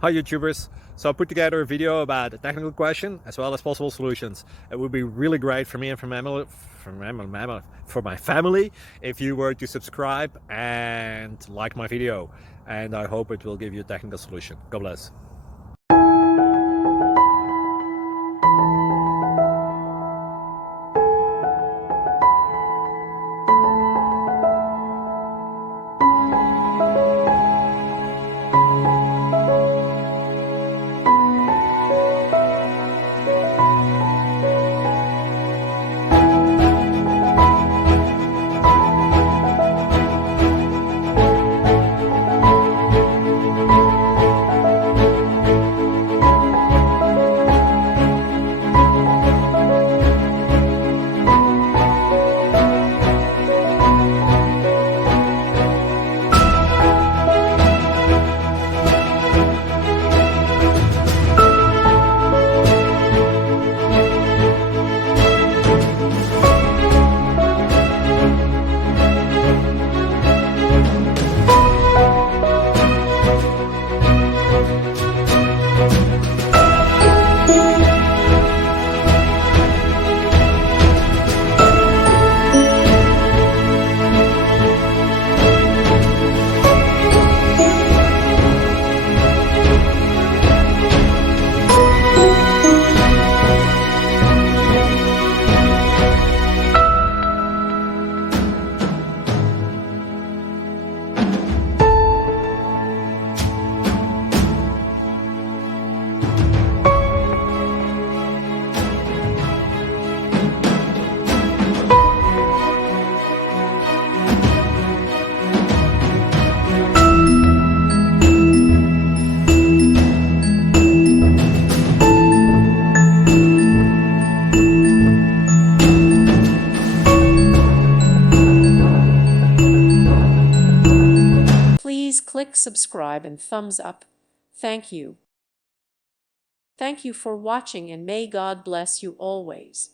Hi YouTubers. So I put together a video about a technical question as well as possible solutions. It would be really great for me and for my family if you were to subscribe and like my video. And I hope it will give you a technical solution. God bless. Please click subscribe and thumbs up. Thank you. Thank you for watching and may God bless you always.